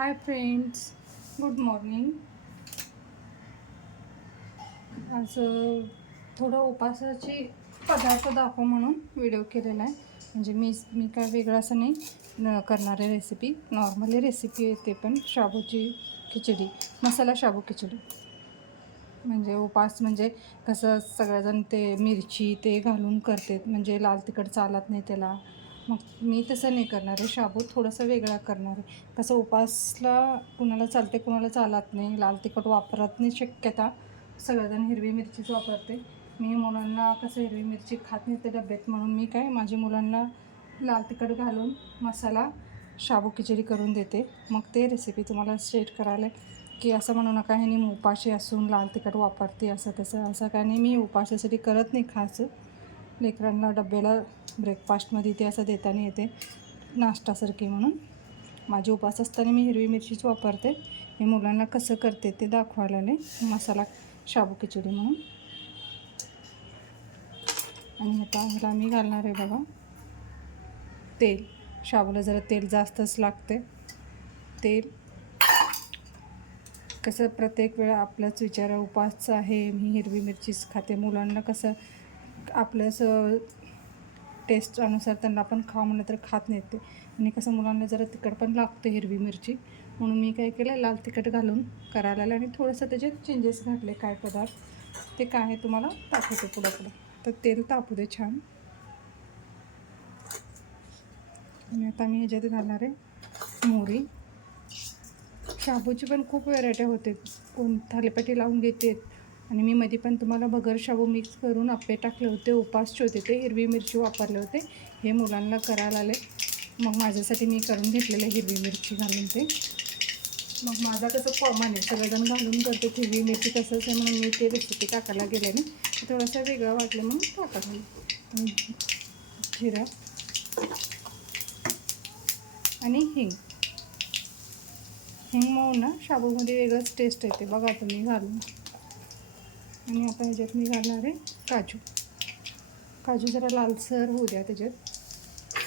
Hi friends, good morning. आज थोडं उपासाची पदार्थ दाखव म्हणून व्हिडिओ केलेला आहे. म्हणजे मी काय वेगळं असं नाही करणारे रेसिपी, नॉर्मली रेसिपी येते. पण शाबूची खिचडी, मसाला शाबू खिचडी. म्हणजे उपास म्हणजे कसं सगळेजण ते मिरची ते घालून करतात, म्हणजे लाल तिखट चालत नाही त्याला. मग मी तसं नाही करणार आहे, शाबू थोडंसं वेगळा करणार आहे. कसं उपासला कुणाला चालते कुणाला चालत नाही, लाल तिखट वापरत नाही शक्यता. सगळेजण हिरवी मिरचीच वापरते. मी मुलांना कसं हिरवी मिरची खात नाही ते डब्यात, म्हणून मी काय माझ्या मुलांना लाल तिखट घालून मसाला शाबू खिचडी करून देते. मग ते रेसिपी तुम्हाला शेअर करायला, की असं म्हणू नका ह्यानी उपाशी असून लाल तिखट वापरते असं तसं. असं काय नाही, मी उपाशासाठी करत नाही खास. लेकरांना डब्याला ब्रेकफास्टमध्ये ते असं देताना येते नाश्तासारखी म्हणून. माझे उपास असताना मी हिरवी मिरचीच वापरते. मी मुलांना कसं करते ते दाखवायला आले, मसाला शाबू खिचडी म्हणून. आणि आता ह्याला मी घालणार आहे बघा तेल. शाबूला जरा तेल जास्तच लागते. तेल कसं प्रत्येक वेळा आपलाच विचार उपास आहे, मी हिरवी मिरचीच खाते. मुलांना कसं आपल्याच टेस्ट अनुसार त्यांना पण खा म्हणलं तर खात नाही ते. आणि कसं मुलांना जरा तिखट पण लागते हिरवी मिरची, म्हणून मी काय केलं लाल तिखट घालून करायला आलं. आणि थोडंसं त्याच्यात चेंजेस घातले. काय पदार्थ ते काय आहे तुम्हाला दाखवते पुढं. तर तेल तापू दे छान. आणि आता मी ह्याच्यात घालणार आहे मोहरी. शाबूची पण खूप व्हरायटी होते, कोण थालीपीठ लावून घेते. आणि मी मध्ये पण तुम्हाला बगर शाबू मिक्स करून आप्पे टाकले होते, उपासचे होते ते. हिरवी मिरची वापरले होते. हे मुलांना करायला आले, मग माझ्यासाठी मी करून घेतलेलं हिरवी मिरची घालून ते. मग माझा कसं कॉमन आहे, सगळेजण घालून करते हिरवी मिरची तसंच आहे, म्हणून मी ते रेसिपी टाकायला गेले नाही. थोडंसं वेगळं वाटलं म्हणून टाकायला. जिरा आणि हिंग. हिंग मग ना शाबूमध्ये वेगळंच टेस्ट येते बघा तुम्ही घालून. आणि आता ह्याच्यात मी घालणार आहे काजू. काजू जरा लालसर होऊ द्या त्याच्यात.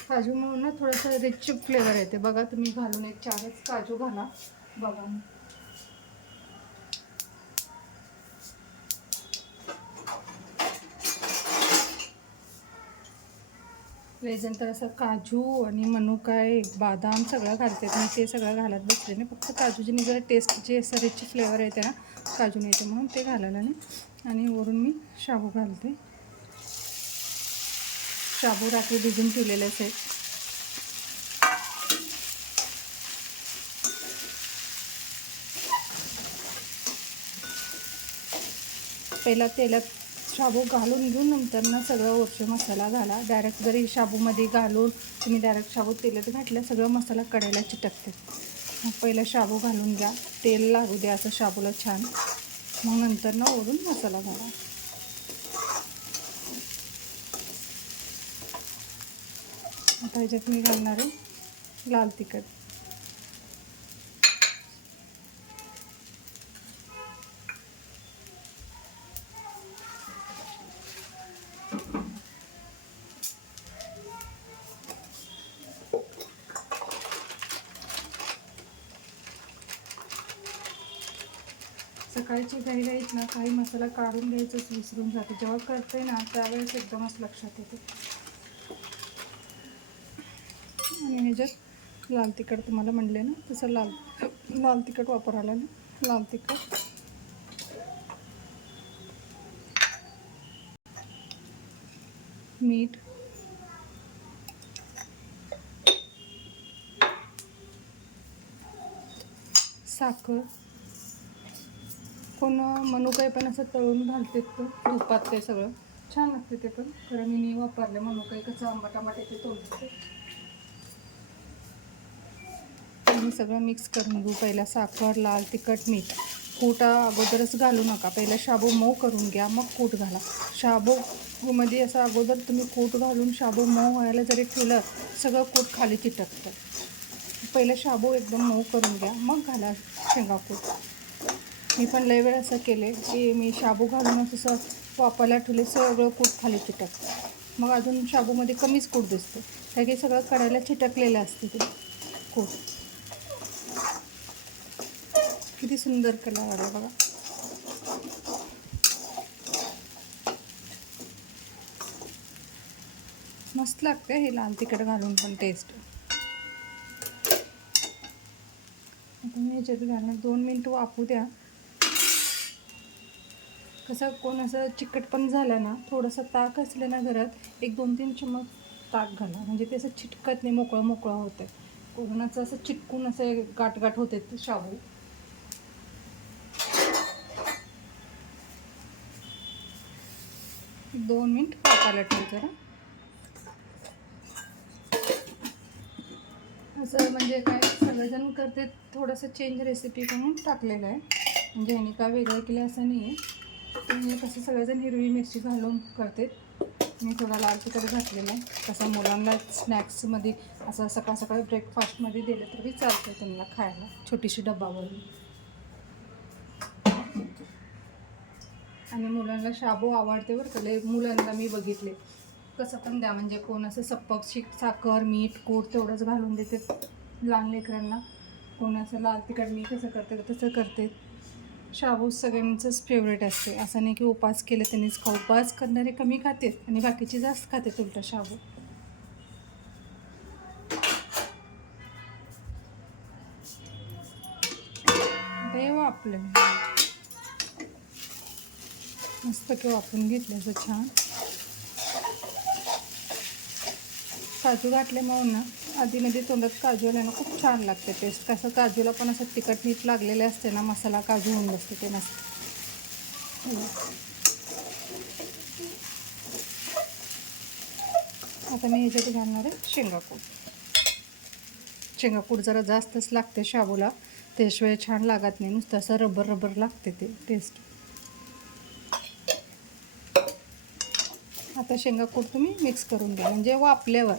काजू म्हणून ना थोडंसं रिच फ्लेवर येते बघा. तुम्ही घालून एक 4च काजू घाला बघा. वेजन तर असं काजू आणि मनुकाय बदाम सगळं घालते मी. ते सगळं घालत बसले नाही, फक्त काजूची जरा टेस्ट जे असं रिच फ्लेवर येते ना काजूने येते, म्हणून ते घालायला नाही. आणि वरून मी शाबू घालते. शाबू रात्री भिजून ठेवलेले असेल. पहिला तेलात शाबू घालून घेऊन नंतर ना सगळं वरचे मसाला घाला. डायरेक्ट जरी शाबूमध्ये घालून तुम्ही डायरेक्ट शाबू तेलात घातलं सगळं मसाला कढईला चिटकते. मग पहिलं शाबू घालून घ्या, तेल लागू द्या असं शाबूला छान. मग नंतर ना वरून मसाला घाला. आता ह्याच्यात मी घालणार आहे लाल तिखट. सकाळची घाईघाईत ना काही मसाला काढून घ्यायचंच विसरून जाते. जेव्हा करते ना त्यावेळेस एकदमच लक्षात येते. आणि ह्याच्यात लाल तिखट तुम्हाला म्हणले ना तसं लाल तिखट वापरायला ना. लाल तिखट, मीठ, साखर. कोण मनुकाय पण असं तळून घालते तुपात, ते सगळं छान लागते ते पण. खरं मी नाही वापरले मनुकाय, कसं आंबट येते तोंडात. आणि सगळं मिक्स करून घेऊ. पहिला साखर, लाल तिखट, मीठ. कूट अगोदरच घालू नका, पहिला शाबू मऊ करून घ्या मग कूट घाला. शाबूमध्ये असं अगोदर तुम्ही कूट घालून शाबू मऊ व्हायला जरी ठेवलं सगळं कूट खाली चिटकतं. पहिलं शाबू एकदम मऊ करून घ्या मग घाला शेंगा कूट. मी पण लय वेळ असं केले की मी शाबू घालून असं वापरायला ठेवले, सगळं कूट खाली चिटकतं. मग अजून शाबूमध्ये कमीच कूट दिसतं, कारण की सगळं कढईला चिटकलेलं असते ते कूट. किती सुंदर कलर आला बघा. मस्त लागते हे लाल तिखट घालून पण टेस्ट. आता मी ह्याच्यात घालणार 2 मिनटं वाफू द्या. कसं कोण असं चिकट पण झालं ना, थोडंसं ताक असलं ना घरात, 1-2-3 चमच ताक घाला, म्हणजे ते असं चिटकत नाही, मोकळं मोकळं होतं. कोणाचं असं चिटकून असं गाठ होते ते शाबू. दोन मिनिट वाफायला ठेवायचं. असं म्हणजे काय सगळेजण करते, थोडंसं चेंज रेसिपी म्हणून टाकलेलं आहे. म्हणजे ह्याने काय वेगळं केलं असं नाही आहे. म्हणजे कसं सगळेजण हिरवी मिरची घालून करते, मी थोडा लाल तिखट घातलेला आहे. कसं मुलांना स्नॅक्समध्ये असं सकाळ सकाळी ब्रेकफास्टमध्ये दिलं तरी चालतं त्यांना खायला, छोटीशी डब्बावरून. आणि मुलांना शाबू आवडते बरं का, लय मुलांना मी बघितले. कसं पण द्या, म्हणजे कोण असं सप्पक साखर मीठ कूट तेवढंच घालून देते लहान लेकरांना. कोण असं लाल तिखट मी कसं करते तसं करते. शाबू सगळ्यांचंच फेवरेट असते, असं नाही की उपास केले त्यांनीच खा. उपास करणारे कमी खातात आणि बाकीचे जास्त खातात उलटा शाबू. आता हे वापलं मस्त की वापरून घेतलं असं छान. काजू घातल्यामुळे ना आधीमध्ये तोंडात काजू आला ना खूप छान लागते टेस्ट. कसं काजूला पण असं तिखट नीट लागलेले असते ना, मसाला काजू होऊन बसते ते मस्त. आता मी ह्याच्यात घालणार आहे शेंगाकूट. शेंगाकूट जरा जास्तच लागते शाबूला, त्याशिवाय छान लागत नाही, नुसतं असं रबर रबर लागते ते टेस्ट. आता शेंगाकूट तुम्ही मिक्स करून घ्या, म्हणजे वाफल्यावर.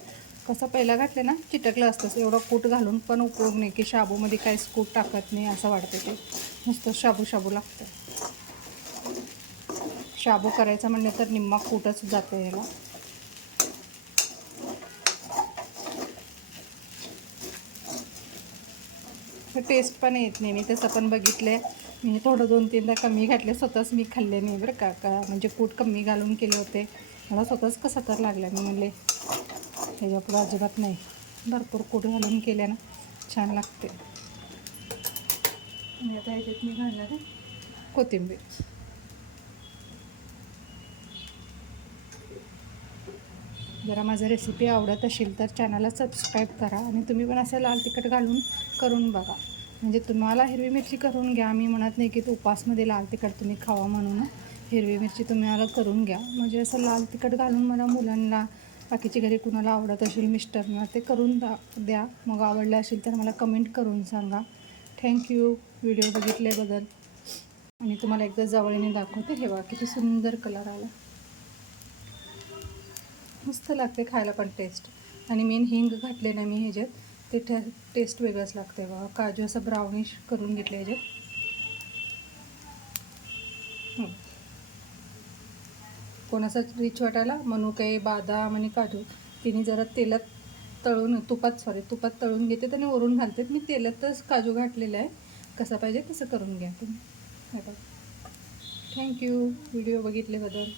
कसं पहिला घातलं ना चिटकलं असतं, एवढं कूट घालून पण उपयोग नाही, की शाबूमध्ये काहीच कूट टाकत नाही असं वाटतं. ते नुसतं शाबू शाबू लागतं. शाबू करायचा म्हणलं तर निम्मा कूटच जातं याला. टेस्ट पण येत नाही, मी तसं पण बघितलं आहे. मी थोडं 2-3दा कमी घातले, स्वतःच मी खाल्ले नाही बरं का, म्हणजे कूट कमी घालून केले होते. मला स्वतःच कसं तर लागलं, मी म्हणले ह्याच्या पुढं अजिबात नाही. भरपूर कूट घालून केल्या ना छान लागते. आणि आता ह्याच्यात मी घालणार आहे कोथिंबीर. जरा माझं रेसिपी आवडत असेल तर चॅनलला सबस्क्राईब करा, आणि तुम्ही पण असं लाल तिखट घालून करून बघा. म्हणजे तुम्हाला हिरवी मिरची करून घ्या, मी म्हणत नाही की उपासमध्ये लाल तिखट तुम्ही खावा म्हणून. हिरवी मिरची तुम्हाला करून घ्या, म्हणजे असं लाल तिखट घालून मला मुलांना, बाकीच्या घरी कुणाला आवडत असेल मिस्टरना, ते करून द्या. मग आवडलं असेल तर मला कमेंट करून सांगा. थँक्यू व्हिडिओ बघितल्याबद्दल. आणि तुम्हाला एकदा जवळीने दाखवते. हे बघा किती सुंदर कलर आला, मस्त लागते खायला पण टेस्ट. आणि मेन हिंग घातले ना मी ह्याच्यात, ते टेस्ट वेगळंच लागते बघा. काजू असं ब्राउनिश करून घेतले ह्याच्यात. कोणाचा रिच वाटायला मनुके बादाम आणि काजू तिने जरा तेलात तळून, तुपात तळून घेते आणि वरून घालते. मी तेलातच काजू घातलेला आहे. कसं पाहिजे तसं करून घ्या तुम्ही. हे बघा. Thank you video बघितल्याबद्दल.